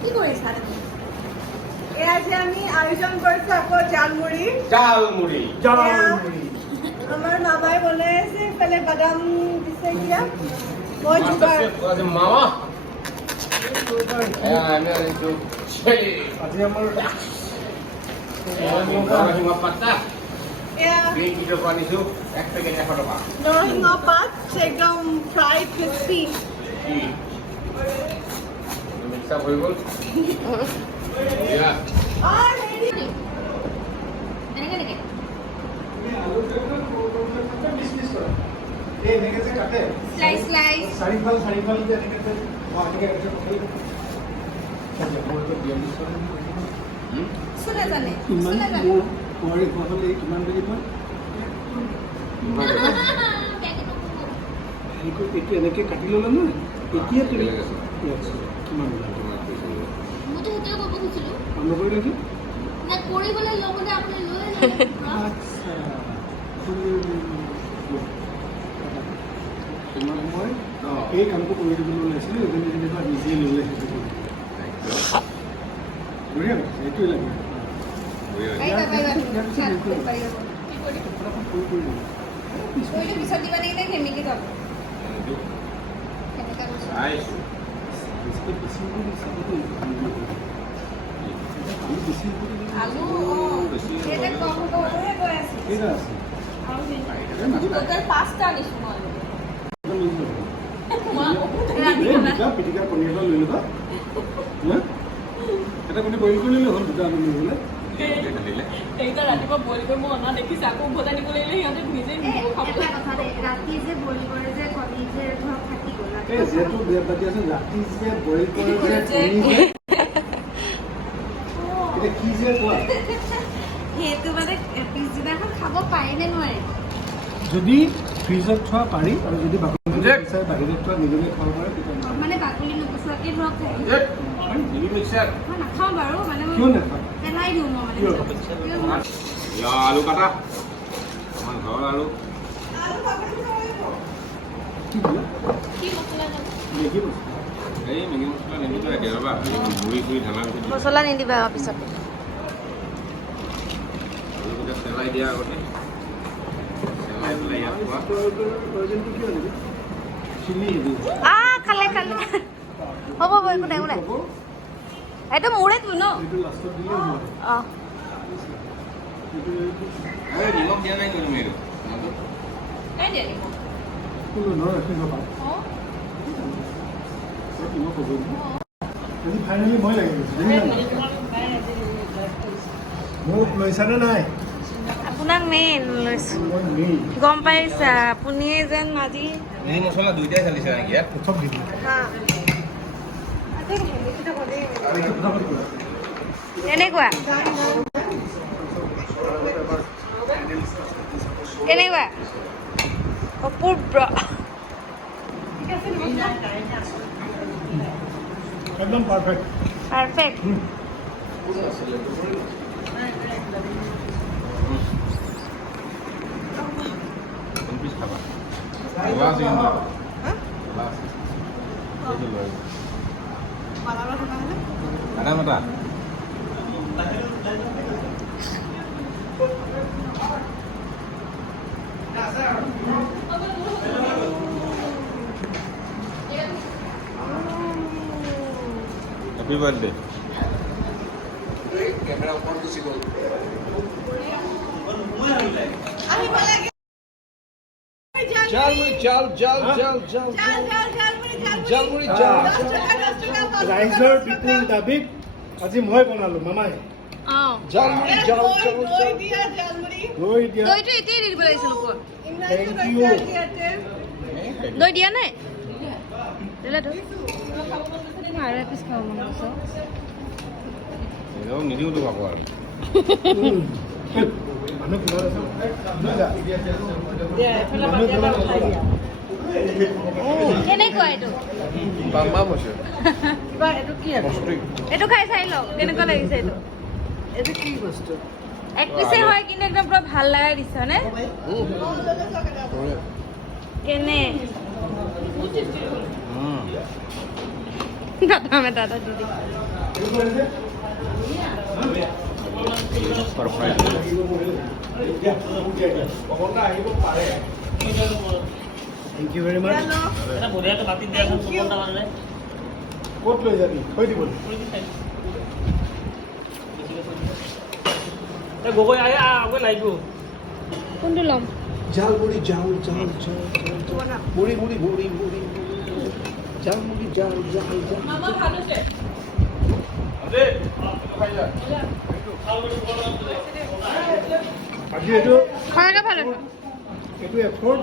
কি কৰিছা এয়া যে আমি আয়োজন কৰিছো আকৌ জালমুড়ি আমাৰ মামাই বনাই আছে ইফালে বাদাম দিছে দিয়া মই যোগাৰ মামা আমি আনিছো আজি আমাৰ পাত্তা গ্ৰীণ টিৰ আনিছো 1 পেকেট 100 টকা নৰসিংহ পাত একদম ফ্ৰাই ক্ৰিস্পি মিক্স আপ হৈ গ'ল এনেকে কাটি ল'লে নহয় এতিয়া তুমি কিমান নকৰিলে কি তোমাক মই এই কামটো কৰি দিবলৈ ওলাইছিলোঁ এজনী যেনিবা নিজে ল'লে সেইটো বঢ়িয়া এইটোৱে লাগে পিছত দিবা নেকি সেমেকি যাব আলু কম কমহে গৈ আছে টোটেল 5টা আনিছো পিটিকাৰ কণী এটা লৈ ল'বা এটা কণী বইল কৰি ল'লে হ'ল দুটা আলু লৈ ল'লে এইটা ৰাতিপুৱা বইল কৰি মই অনা দেখিছে আকৌ উভতাই নিব লাগিলে সিহঁতে নিজে ৰাতি যে বইল কৰে যে কণী যে ধৰক থাকি গ'ল যিহেতু বিয়া পাতি আছে ৰাতি যে বইল কৰে যে কণী এতিয়া কি যে কোৱা সেইটো মানে পিছদিনাখন খাব পাৰি নে নোৱাৰি যদি ফ্ৰিজত থোৱা পাৰি আৰু যদি বাকলি বিচাৰে বাহিৰত থোৱা নিজে খাব পাৰে তেতিয়া মানে বাকলি নোপোচোৱাকৈ ধৰক মই নাখাওঁ বাৰু মানে কিয় নাখাওঁ পেলাই দিওঁ মই মানে আলু কাটা আমাৰ ঘৰৰ আলু কি ক'লা কি মছলা মেগী মছলা এই মেগী মছলা নিদিবা এতিয়া ৰ'বা গুড়ি গুড়ি ঢালা ভিতৰত মছলা নিদিবা পিছত আলুকেইটা পেলাই দিয়া আগতে পেলাই পেলাই ইয়াত খোৱা প্ৰয়োজনটো কিয় নিবি চিনি নিবি খালে হ'ব হ'ব একো নাই একো নাই এইটো মোৰেতো ন এইটো লাষ্টত দিলে হ'ব অঁ নিমখ দিয়া নাই তুমি এইটো নাই দিয়া নিমখ কোনো নহয় ৰাখিব পাৰোঁ অঁ কিনো ক'ব আজি ফাইনেলি মই লাগি গৈছোঁ মোক লৈছানে নাই আপোনাক মেইন লৈছোঁ মই নেই গম পাইছা আপুনিয়ে যেন আজি এই মছলা দুইটাই চালিছে নেকি ইয়াত চব দি দিম কেনেকুৱা কেনেকুৱা অপূৰ্ব একদম পাৰফেক্ট পাৰফেক্ট কোন পিচ খাবা গ্লাছ ইন গ্লাছ এইটো লৈ আদা মটা হ্যাপি বার্থডে ক্যামেরা অন করছি গো ৰাইজৰ বিপুল দাবীত আজি মই বনালো মামাই জালমুড়ি দৈ দিয়া দৈটো এতিয়াই দি দিব লাগিছিল ওপৰত থেংক ইউ দৈ দিয়া নাই দিলে দৈ আৰু এপিচ খাব মন গৈছে এও নিদিও তো পাব আৰু মানুহ কিমান আছে কেনেকুৱা এইটো বাম্বা মছে এইটো খাই চাই লওক কেনেকুৱা লাগিছে এইটো এইটো কি বস্তু এক পিছে হয় কিন্তু একদম পুৰা ভাল লাগা দিছা নে কেনে दादा में दादा दीदी Thank you very much. ক'ত লৈ যাবি থৈ দিব গগৈ আহে আগত লাগিব কোনটো লম জাল মুড়ি জাল জাল জাল মুড়ি মুড়ি মুড়ি মুড়ি জাল মুড়ি জাল জাল জাল মামা ভাত আছে আজি এইটো খানাটা ভালো এইটো এফৰ্ট